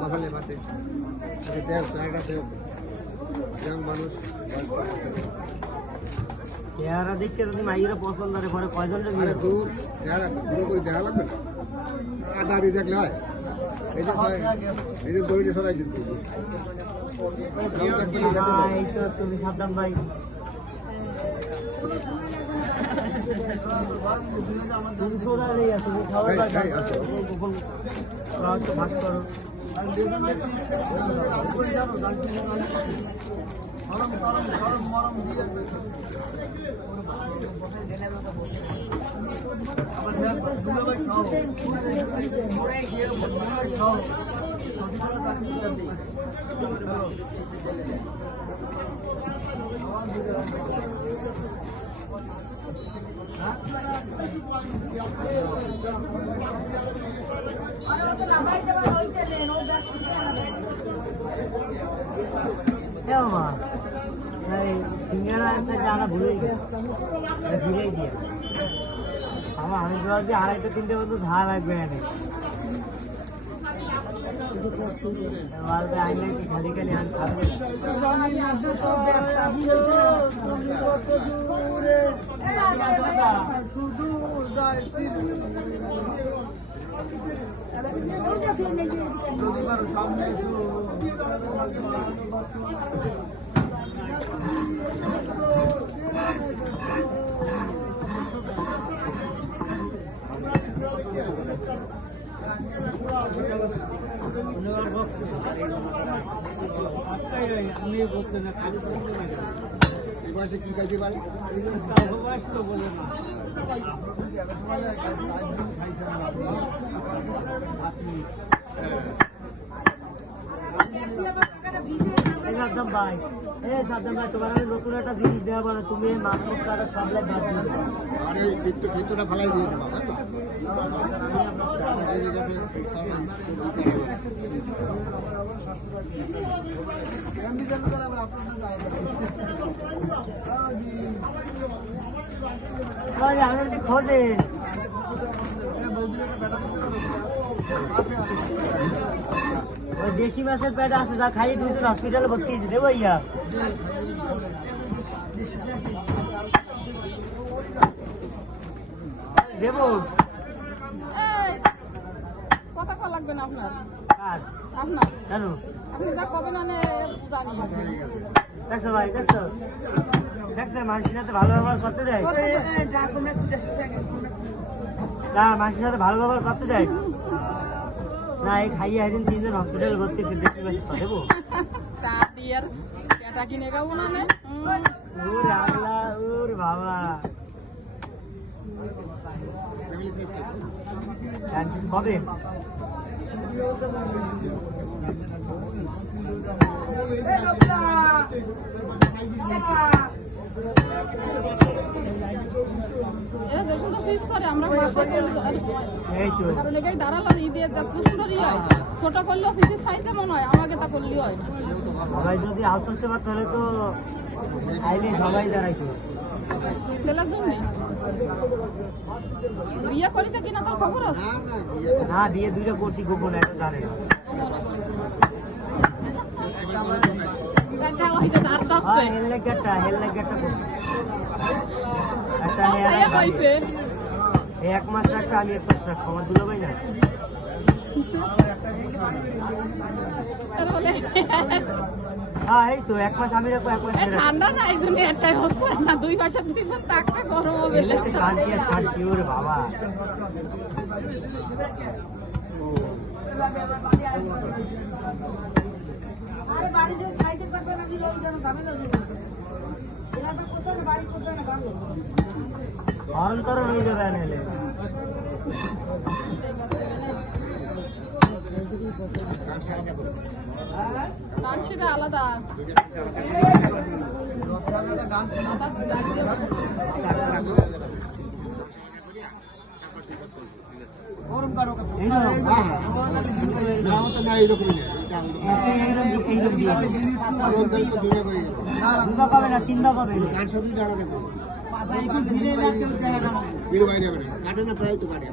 সকালে বাতে দেখ জায়গা দেখ মানুষ চেহারা দেখতে যদি মাইয়েরা পছন্দ করে ঘরে কয়জন দূর চেহারা পুরো করে দেখা লাগবে না আধা আড়ি দেখলে হয় এই যে দড়িটা সরাই দিতে এই তো তুমি সাবধান ভাই তুমি সোজা নেই তুমি খাওয়ার কখন ভাগ করো সিঙ্গারা জানা ভুলে ফিরে দিয়ে আমার আমি ভাবছি আড়াইটা তিনটে বন্ধু ধার লাগবে এনে আইনে কি খালি খালি আমি খাবো আমি বলতে না এই বয়সে কি খাইতে পারে বলে না সাদ্দাম ভাই তোমার আমি নতুন একটা জিনিস দেওয়া বলো তুমি মাছ মশলাটা সব লাগে আরে ভিতরটা ফালাই দিয়ে দেবো দাদা বেজে গেছে আমি খোঁজে ওই দেশি মাছের পেট আছে যা খাই দুজন হসপিটালে ভর্তি হয়েছে দেবো ইয়া দেবো কথা কল লাগবে না আপনার আপনার কেন আপনি যা কবে না জানি দেখছো ভাই দেখছো মানুষের সাথে ভালো ব্যবহার করতে দেয় না মানুষের সাথে ভালো ব্যবহার করতে দেয় না এই খাইয়ে একদিন তিনজন হসপিটাল ভর্তি হয়েছে দেশি মাছ দেবো কিনে খাবো না ওর বাবা কবে ছোট করলেও ফিসের সাইজে মনে হয় আমাকে তা করলেই হয় সবাই যদি আউট করতে পারত তাহলে তো আইলে সবাই দাঁড়াইতো ছেলের জন্য বিয়ে করেছে কিনা তোর খবর আছে না বিয়ে দুইটা করছি গোপন একটা জানে না এক মাস রাখতে আমি এক মাস রাখবো আমার দুলো ভাই না হ্যাঁ এই তো এক মাস আমি রাখবো এক মাস ঠান্ডা না এই জন্য একটাই হচ্ছে না 2 মাসে 2 জন থাকবে গরম হবে শান্তি আর শান্তি ওরে বাবা বাড়ি যে খাইতে পারবে না দিলে ওই জন্য দামে না বাড়ি কোথায় না হরণ করো হয়ে যাবে এনে কাঁচা আলাদা করো। গান সেটা আলাদা। দুইটা কাঁচা আলাদা করে ডাক দিয়ে মাথা আস্তে রাখো। কাঁচা আলাদা করিয়া তারপর দুই ভাগ করবো। এইরকম হ্যাঁ, হ্যাঁ। না, ও তো না, এইরকমই না। এটা ওইরকম। দিয়ে আলুর ডাল তো দুই ভাগ হয়ে গেল। দুটা পাবে না তিনটা পাবে কাঁচা দুইটা আলাদা করো। বীর বাইরে কাটে না, প্রায় তো কাটে।